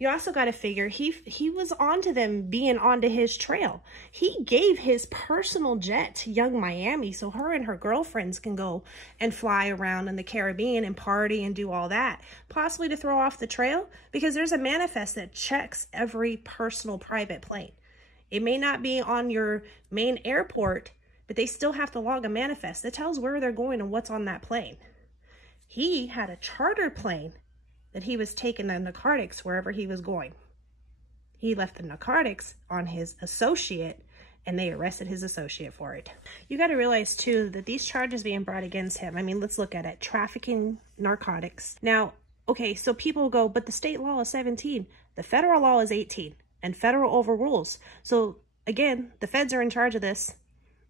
You also got to figure he was onto them being onto his trail. He gave his personal jet to Young Miami so her and her girlfriends can go and fly around in the Caribbean and party and do all that, possibly to throw off the trail, because there's a manifest that checks every personal private plane. It may not be on your main airport, but they still have to log a manifest that tells where they're going and what's on that plane. He had a charter plane that he was taking the narcotics wherever he was going. He left the narcotics on his associate, and they arrested his associate for it. You got to realize, too, that these charges being brought against him, I mean, let's look at it. Trafficking narcotics. Now, okay, so people go, but the state law is 17. The federal law is 18, and federal overrules. So, again, the feds are in charge of this.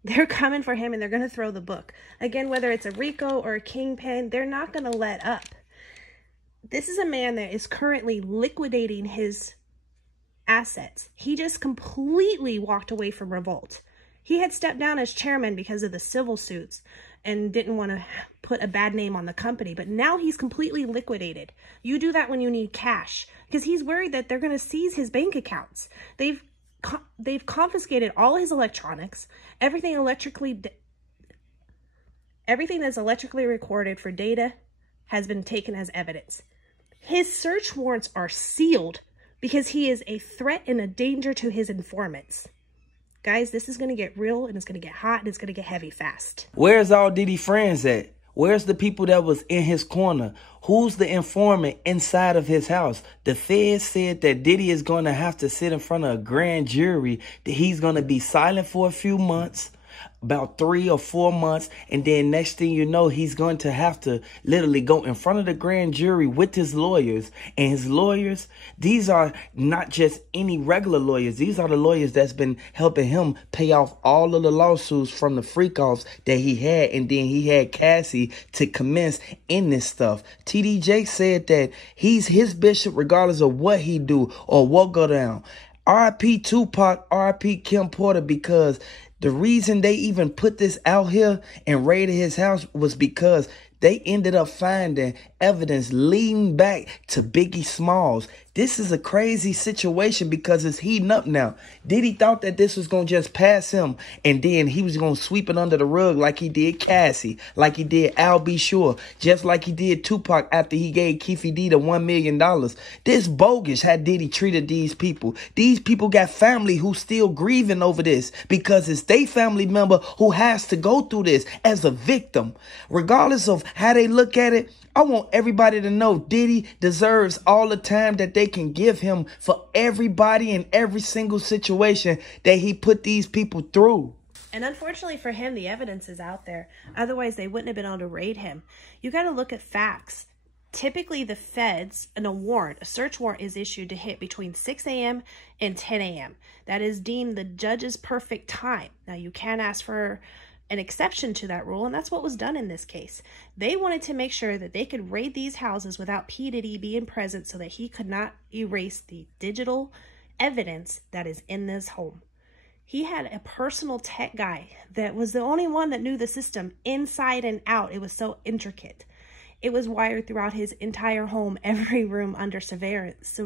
They're coming for him, and they're going to throw the book. Again, whether it's a RICO or a kingpin, they're not going to let up. This is a man that is currently liquidating his assets. He just completely walked away from revolt. He had stepped down as chairman because of the civil suits and didn't want to put a bad name on the company. But now he's completely liquidated. You do that when you need cash, because he's worried that they're going to seize his bank accounts. They've confiscated all his electronics, everything that's electrically recorded for data has been taken as evidence. His search warrants are sealed because he is a threat and a danger to his informants. Guys, this is going to get real, and it's going to get hot, and it's going to get heavy fast. Where's all Diddy friends at? Where's the people that was in his corner? Who's the informant inside of his house? The Fed said that Diddy is going to have to sit in front of a grand jury, that he's going to be silent for a few months, about 3 or 4 months, and then next thing you know, he's going to have to literally go in front of the grand jury with his lawyers. And his lawyers, these are not just any regular lawyers. These are the lawyers that's been helping him pay off all of the lawsuits from the freak-offs that he had, and then he had Cassie to commence in this stuff. TD Jake said that he's his bishop regardless of what he do or what go down. R.I.P. Tupac, R.I.P. Kim Porter, because the reason they even put this out here and raided his house was because they ended up finding evidence leading back to Biggie Smalls. This is a crazy situation because it's heating up now. Diddy thought that this was going to just pass him, and then he was going to sweep it under the rug like he did Cassie, like he did Al B. Sure, just like he did Tupac after he gave Keefe D the $1 million. This bogus how Diddy treated these people. These people got family who still grieving over this because it's their family member who has to go through this as a victim. Regardless of how they look at it, I want everybody to know Diddy deserves all the time that they can give him for everybody in every single situation that he put these people through. And unfortunately for him, the evidence is out there. Otherwise, they wouldn't have been able to raid him. You got to look at facts. Typically, the feds and a search warrant is issued to hit between 6 a.m. and 10 a.m. That is deemed the judge's perfect time. Now, you can ask for an exception to that rule, and that's what was done in this case. They wanted to make sure that they could raid these houses without Pdiddy being present so that he could not erase the digital evidence that is in this home. He had a personal tech guy that was the only one that knew the system inside and out. It was so intricate. It was wired throughout his entire home, every room under surveillance.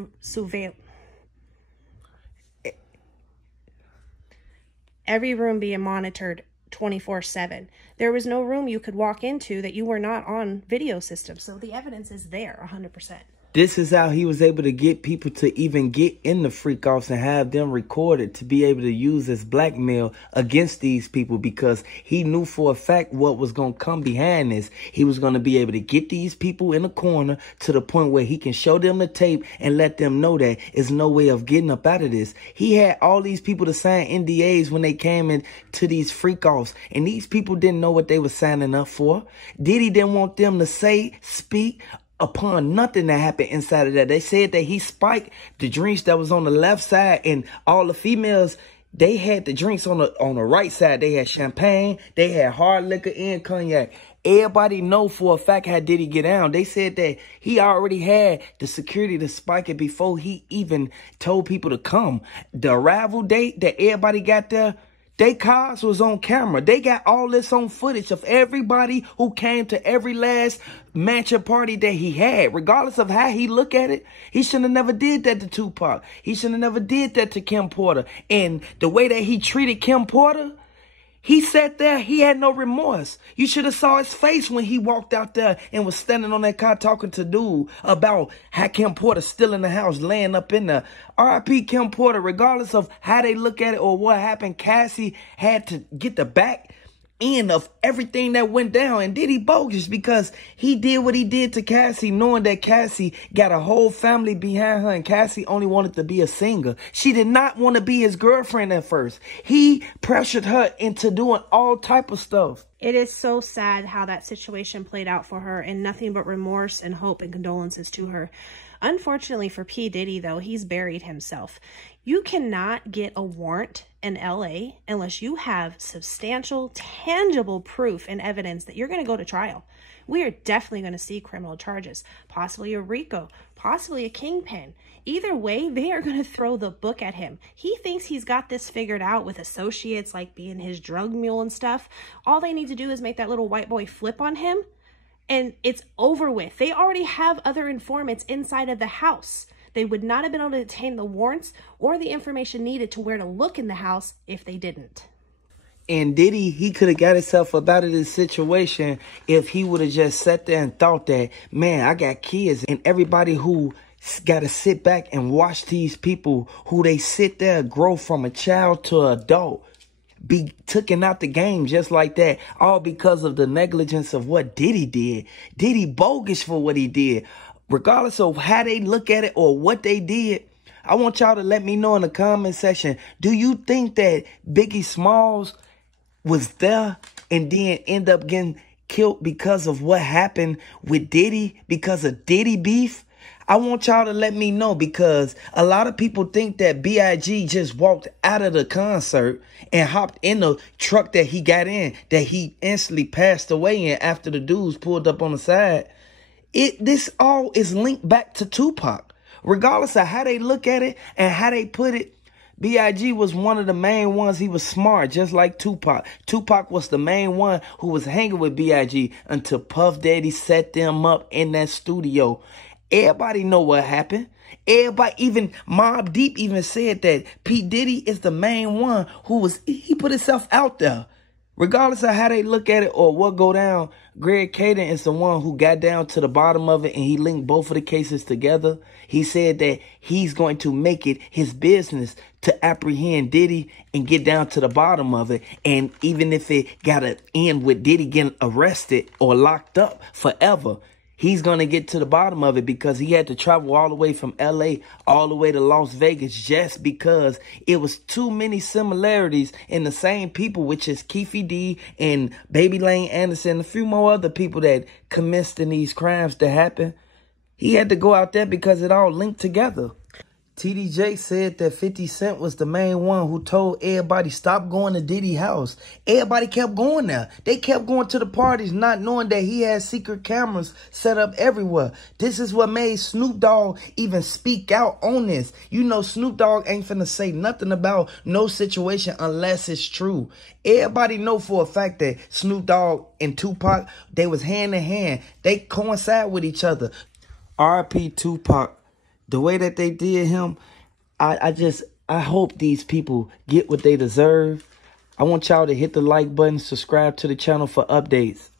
Every room being monitored 24/7. There was no room you could walk into that you were not on video system. So the evidence is there 100%. This is how he was able to get people to even get in the freak-offs and have them recorded to be able to use as blackmail against these people, because he knew for a fact what was going to come behind this. He was going to be able to get these people in a corner to the point where he can show them the tape and let them know that there's no way of getting up out of this. He had all these people to sign NDAs when they came into these freak-offs, and these people didn't know what they were signing up for. Diddy didn't want them to speak upon nothing that happened inside of that. They said that he spiked the drinks that was on the left side, and all the females, they had the drinks on the right side. They had champagne, they had hard liquor and cognac. Everybody know for a fact how Diddy get down. They said that he already had the security to spike it before he even told people to come. The arrival date that everybody got there, They cars was on camera. They got all this on footage of everybody who came to every last mansion party that he had. Regardless of how he look at it, he should have never did that to Tupac. He should have never did that to Kim Porter. And the way that he treated Kim Porter, he sat there, he had no remorse. You should have saw his face when he walked out there and was standing on that car talking to dude about how Kim Porter still in the house, laying up in there. R.I.P. Kim Porter, regardless of how they look at it or what happened, Cassie had to get the back end of everything that went down. And Diddy bogus because he did what he did to Cassie, knowing that Cassie got a whole family behind her and Cassie only wanted to be a singer. She did not want to be his girlfriend at first. He pressured her into doing all type of stuff. It is so sad how that situation played out for her, and nothing but remorse and hope and condolences to her. Unfortunately for P. Diddy, though, he's buried himself. You cannot get a warrant in LA unless you have substantial, tangible proof and evidence that you're going to go to trial. We are definitely going to see criminal charges, possibly a RICO, possibly a kingpin. Either way, they are going to throw the book at him. He thinks he's got this figured out with associates like being his drug mule and stuff. All they need to do is make that little white boy flip on him, and it's over with. They already have other informants inside of the house. They would not have been able to obtain the warrants or the information needed to where to look in the house if they didn't. And Diddy, he could have got himself up out of this situation if he would have just sat there and thought that, man, I got kids, and everybody who got to sit back and watch these people who they sit there grow from a child to an adult be taken out the game just like that, all because of the negligence of what Diddy did. Diddy bogus for what he did. Regardless of how they look at it or what they did, I want y'all to let me know in the comment section, do you think that Biggie Smalls was there and then end up getting killed because of what happened with Diddy, because of Diddy beef? I want y'all to let me know, because a lot of people think that B.I.G. just walked out of the concert and hopped in the truck that he got in, that he instantly passed away in after the dudes pulled up on the side. This all is linked back to Tupac. Regardless of how they look at it and how they put it, B.I.G. was one of the main ones. He was smart, just like Tupac. Tupac was the main one who was hanging with B.I.G. until Puff Daddy set them up in that studio. Everybody know what happened. Everybody, even Mobb Deep even said that Pdiddy is the main one he put himself out there. Regardless of how they look at it or what go down, Greg Caden is the one who got down to the bottom of it, and he linked both of the cases together. He said that he's going to make it his business to apprehend Diddy and get down to the bottom of it. And even if it got to end with Diddy getting arrested or locked up forever, he's going to get to the bottom of it, because he had to travel all the way from L.A. all the way to Las Vegas just because it was too many similarities in the same people, which is Keefe D and Baby Lane Anderson and a few more other people that commenced in these crimes to happen. He had to go out there because it all linked together. TDJ said that 50 Cent was the main one who told everybody stop going to Diddy's house. Everybody kept going there. They kept going to the parties not knowing that he had secret cameras set up everywhere. This is what made Snoop Dogg even speak out on this. You know Snoop Dogg ain't finna say nothing about no situation unless it's true. Everybody know for a fact that Snoop Dogg and Tupac, they was hand in hand. They coincide with each other. R.I.P. Tupac. The way that they did him, I hope these people get what they deserve. I want y'all to hit the like button, subscribe to the channel for updates.